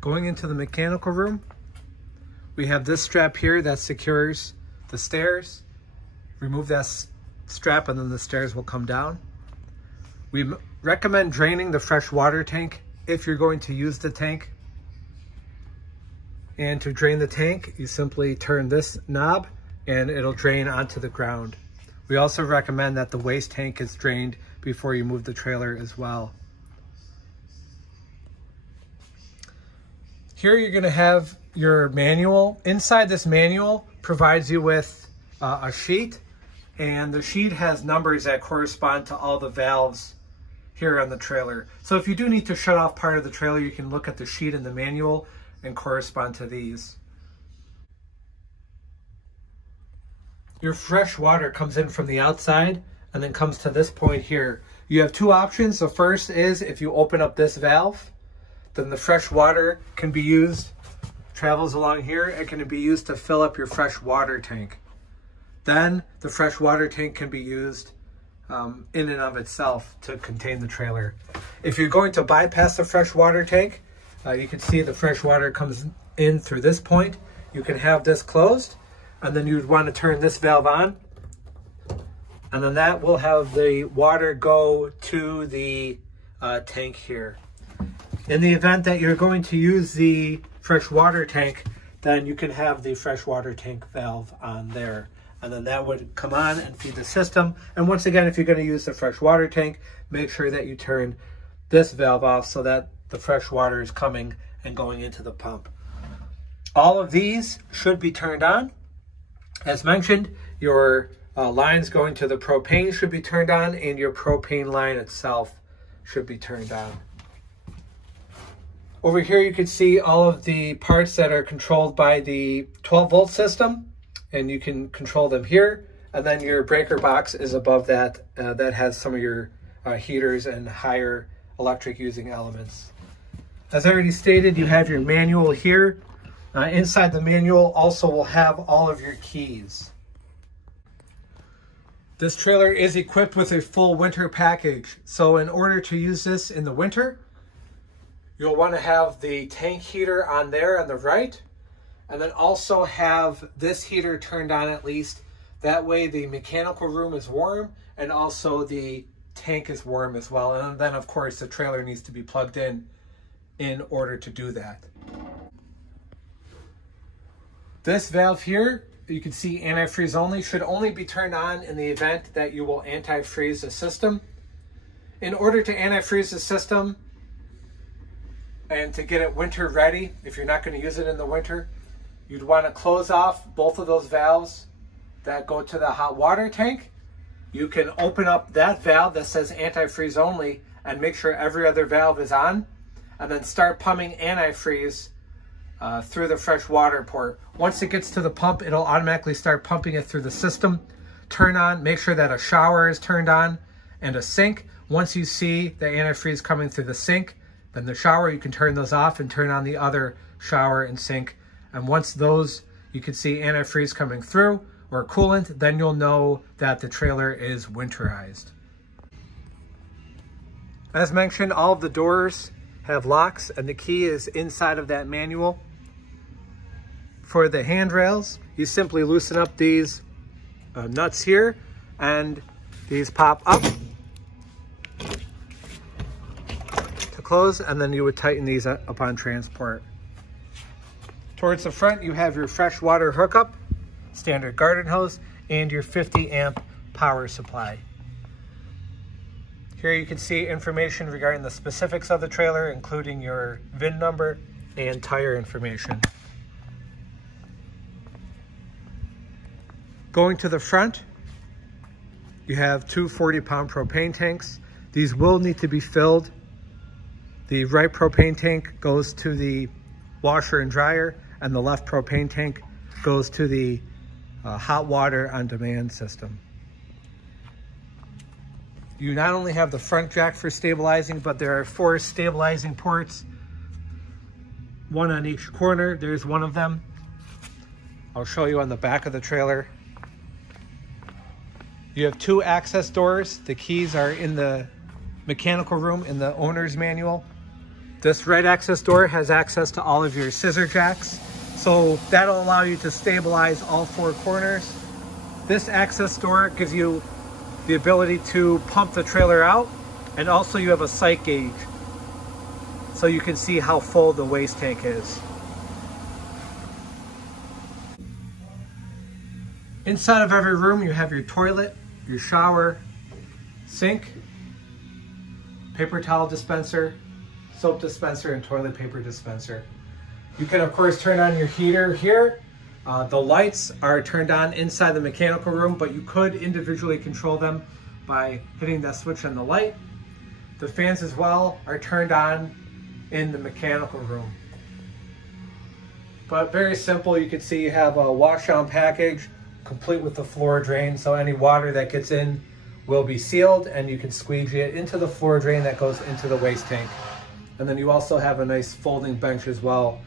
Going into the mechanical room, we have this strap here that secures the stairs. Remove that strap and then the stairs will come down. We recommend draining the fresh water tank if you're going to use the tank. And to drain the tank, you simply turn this knob and it'll drain onto the ground. We also recommend that the waste tank is drained before you move the trailer as well. Here you're going to have your manual. Inside this manual provides you with a sheet, and the sheet has numbers that correspond to all the valves here on the trailer. So if you do need to shut off part of the trailer, you can look at the sheet in the manual and correspond to these. Your fresh water comes in from the outside and then comes to this point here. You have two options. The first is if you open up this valve, then the fresh water can be used, travels along here, and can be used to fill up your fresh water tank. Then the fresh water tank can be used in and of itself to contain the trailer. If you're going to bypass the fresh water tank, you can see the fresh water comes in through this point. You can have this closed, and then you'd want to turn this valve on, and then that will have the water go to the tank here. In the event that you're going to use the fresh water tank, then you can have the fresh water tank valve on there. And then that would come on and feed the system. And once again, if you're going to use the fresh water tank, make sure that you turn this valve off so that the fresh water is coming and going into the pump. All of these should be turned on. As mentioned, your lines going to the propane should be turned on, and your propane line itself should be turned on. Over here you can see all of the parts that are controlled by the 12-volt system, and you can control them here. And then your breaker box is above that. That has some of your heaters and higher electric using elements. As I already stated, you have your manual here. Inside the manual also will have all of your keys. This trailer is equipped with a full winter package. So in order to use this in the winter, you'll want to have the tank heater on there on the right, and then also have this heater turned on at least. That way the mechanical room is warm and also the tank is warm as well. And then of course the trailer needs to be plugged in order to do that. This valve here, you can see antifreeze only, should only be turned on in the event that you will antifreeze the system. In order to antifreeze the system, and to get it winter ready, if you're not going to use it in the winter, you'd want to close off both of those valves that go to the hot water tank. You can open up that valve that says antifreeze only and make sure every other valve is on, and then start pumping antifreeze through the fresh water port. Once it gets to the pump, it'll automatically start pumping it through the system. Turn on, make sure that a shower is turned on and a sink. Once you see the antifreeze coming through the sink, then the shower, you can turn those off and turn on the other shower and sink. And once those, you can see antifreeze coming through or coolant, then you'll know that the trailer is winterized. As mentioned, all of the doors have locks and the key is inside of that manual. For the handrails, you simply loosen up these nuts here, and these pop up to close, and then you would tighten these upon transport. Towards the front, you have your fresh water hookup, standard garden hose, and your 50 amp power supply. Here you can see information regarding the specifics of the trailer, including your VIN number and tire information. Going to the front, you have two 40-pound propane tanks. These will need to be filled. The right propane tank goes to the washer and dryer, and the left propane tank goes to the hot water on demand system. You not only have the front jack for stabilizing, but there are 4 stabilizing ports, one on each corner. There's one of them. I'll show you on the back of the trailer. You have 2 access doors. The keys are in the mechanical room in the owner's manual. This right access door has access to all of your scissor jacks. So that'll allow you to stabilize all four corners. This access door gives you the ability to pump the trailer out, and also you have a sight gauge so you can see how full the waste tank is. Inside of every room you have your toilet, your shower, sink, paper towel dispenser, soap dispenser, and toilet paper dispenser. You can of course turn on your heater here. The lights are turned on inside the mechanical room, but you could individually control them by hitting that switch on the light. The fans as well are turned on in the mechanical room. But very simple, you can see you have a wash down package complete with the floor drain, so any water that gets in will be sealed, and you can squeegee it into the floor drain that goes into the waste tank. And then you also have a nice folding bench as well